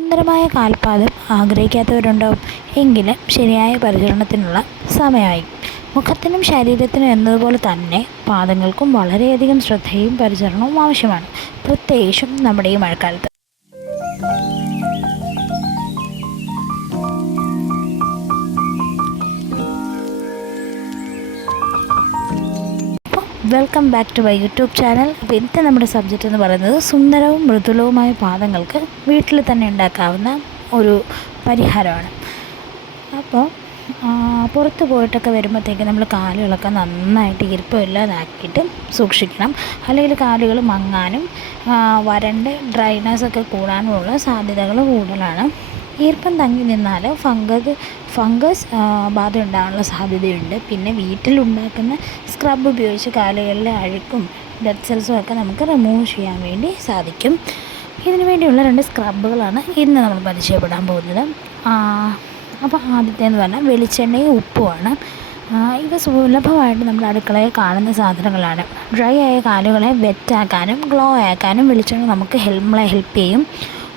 സുന്ദരമായ കാൽപാദം ആഗ്രഹിക്കാത്തവരുണ്ടോ എങ്കിലും ശരിയായ പരിചരണത്തിനുള്ള സമയമായി. മുഖത്തിനും ശരീരത്തിനും എന്നതുപോലെ തന്നെ പാദങ്ങൾക്കും വളരെയധികം ശ്രദ്ധയും പരിചരണവും ആവശ്യമാണ്. പ്രത്യേകിച്ചും നമ്മുടെ ഈ മഴക്കാലത്ത്. Welcome back to my YouTube channel അപ്പോൾ ഇന്നത്തെ നമ്മുടെ സബ്ജക്റ്റ് എന്ന് പറയുന്നത് സുന്ദരവും മൃദുലവുമായ പാദങ്ങൾക്ക് വീട്ടിൽ തന്നെ ഉണ്ടാക്കാവുന്ന ഒരു പരിഹാരമാണ്. അപ്പോൾ പുറത്ത് പോയിട്ടൊക്കെ വരുമ്പോഴത്തേക്ക് നമ്മൾ കാലുകളൊക്കെ നന്നായിട്ട് ഇരിപ്പമില്ലാതാക്കിയിട്ട് സൂക്ഷിക്കണം. അല്ലെങ്കിൽ കാലുകൾ മങ്ങാനും വരണ്ട് ഡ്രൈനസ് ഒക്കെ കൂടാനുമുള്ള സാധ്യതകൾ കൂടുതലാണ്. ഈർപ്പം തങ്ങി നിന്നാൽ ഫംഗസ് ഫംഗസ് ബാധ ഉണ്ടാകാനുള്ള സാധ്യതയുണ്ട്. പിന്നെ വീട്ടിലുണ്ടാക്കുന്ന സ്ക്രബ് ഉപയോഗിച്ച് കാലുകളിലെ അഴുക്കും ഡെഡ് സെൽസും ഒക്കെ നമുക്ക് റിമൂവ് ചെയ്യാൻ വേണ്ടി സാധിക്കും. ഇതിനു വേണ്ടിയുള്ള രണ്ട് സ്ക്രബുകളാണ് ഇന്ന് നമ്മൾ പരിചയപ്പെടാൻ പോകുന്നത്. അപ്പോൾ ആദ്യത്തേന്ന് പറഞ്ഞാൽ വെളിച്ചെണ്ണയും ഉപ്പുമാണ്. ഇവ സുലഭമായിട്ട് നമ്മൾ അടുക്കളയിൽ കാണുന്ന സാധനങ്ങളാണ്. ഡ്രൈ ആയ കാലുകളെ വെറ്റാക്കാനും ഗ്ലോ ആക്കാനും വെളിച്ചെണ്ണ നമുക്ക് ഹെൽപ്പ് ഹെൽപ്പ് ചെയ്യും.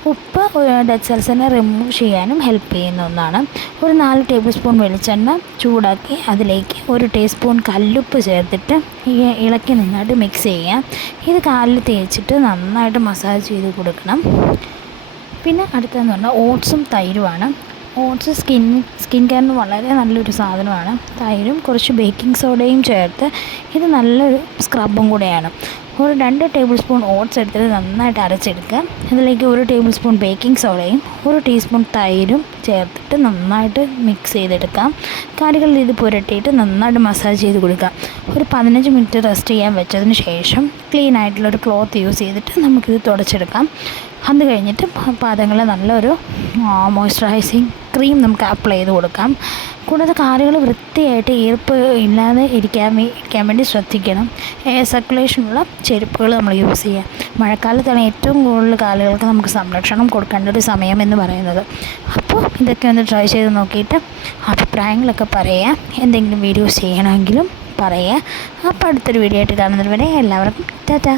ഉപ്പ് ഡെഡ് സെൽസിനെ റിമൂവ് ചെയ്യാനും ഹെൽപ്പ് ചെയ്യുന്ന ഒന്നാണ്. ഒരു നാല് ടേബിൾ സ്പൂൺ വെളിച്ചെണ്ണ ചൂടാക്കി അതിലേക്ക് ഒരു ടീസ്പൂൺ കല്ലുപ്പ് ചേർത്തിട്ട് ഇളക്കി നന്നായിട്ട് മിക്സ് ചെയ്യാം ഇത് കാലിൽ തേച്ചിട്ട് നന്നായിട്ട് മസാജ് ചെയ്ത് കൊടുക്കണം. പിന്നെ അടുത്തതെന്ന് പറഞ്ഞാൽ ഓട്സും തൈരുമാണ്. ഓട്സ് സ്കിൻ സ്കിൻ കെയറിന് വളരെ നല്ലൊരു സാധനമാണ്. തൈരും കുറച്ച് ബേക്കിംഗ് സോഡയും ചേർത്ത് ഇത് നല്ലൊരു സ്ക്രബും കൂടെയാണ്. ഒരു രണ്ട് ടേബിൾ സ്പൂൺ ഓട്സ് എടുത്തിട്ട് നന്നായിട്ട് അരച്ചെടുക്കുക. അതിലേക്ക് ഒരു ടേബിൾ സ്പൂൺ ബേക്കിംഗ് സോഡയും ഒരു ടീസ്പൂൺ തൈരും ചേർത്തിട്ട് നന്നായിട്ട് മിക്സ് ചെയ്തെടുക്കാം കാലുകളിൽ ഇത് പുരട്ടിയിട്ട് നന്നായിട്ട് മസാജ് ചെയ്ത് കൊടുക്കാം ഒരു പതിനഞ്ച് മിനിറ്റ് റെസ്റ്റ് ചെയ്യാൻ വെച്ചതിന് ശേഷം ക്ലീൻ ആയിട്ടുള്ള ഒരു ക്ലോത്ത് യൂസ് ചെയ്തിട്ട് നമുക്കിത് തുടച്ചെടുക്കാം. അത് കഴിഞ്ഞിട്ട് പാദങ്ങളെ നല്ലൊരു മോയ്സ്ചറൈസിങ് ക്രീം നമുക്ക് അപ്ലൈ ചെയ്ത് കൊടുക്കാം. കൂടാതെ കാലുകൾ വൃത്തിയായിട്ട് ഈർപ്പ് ഇല്ലാതെ ഇരിക്കാൻ ഇരിക്കാൻ വേണ്ടി ശ്രദ്ധിക്കണം. എയർ സർക്കുലേഷനുള്ള ചെരുപ്പുകൾ നമ്മൾ യൂസ് ചെയ്യുക. മഴക്കാലത്താണ് ഏറ്റവും കൂടുതൽ കാലുകൾക്ക് നമുക്ക് സംരക്ഷണം കൊടുക്കേണ്ട ഒരു സമയം എന്ന് പറയുന്നത്. അപ്പോൾ ഇതൊക്കെ ഒന്ന് ട്രൈ ചെയ്ത് നോക്കിയിട്ട് അഭിപ്രായങ്ങളൊക്കെ പറയുക. എന്തെങ്കിലും വീഡിയോസ് ചെയ്യണമെങ്കിലും പറയുക. അപ്പോൾ അടുത്തൊരു വീഡിയോ ആയിട്ട് കാണുന്നതുവരെ എല്ലാവർക്കും ടാറ്റാ.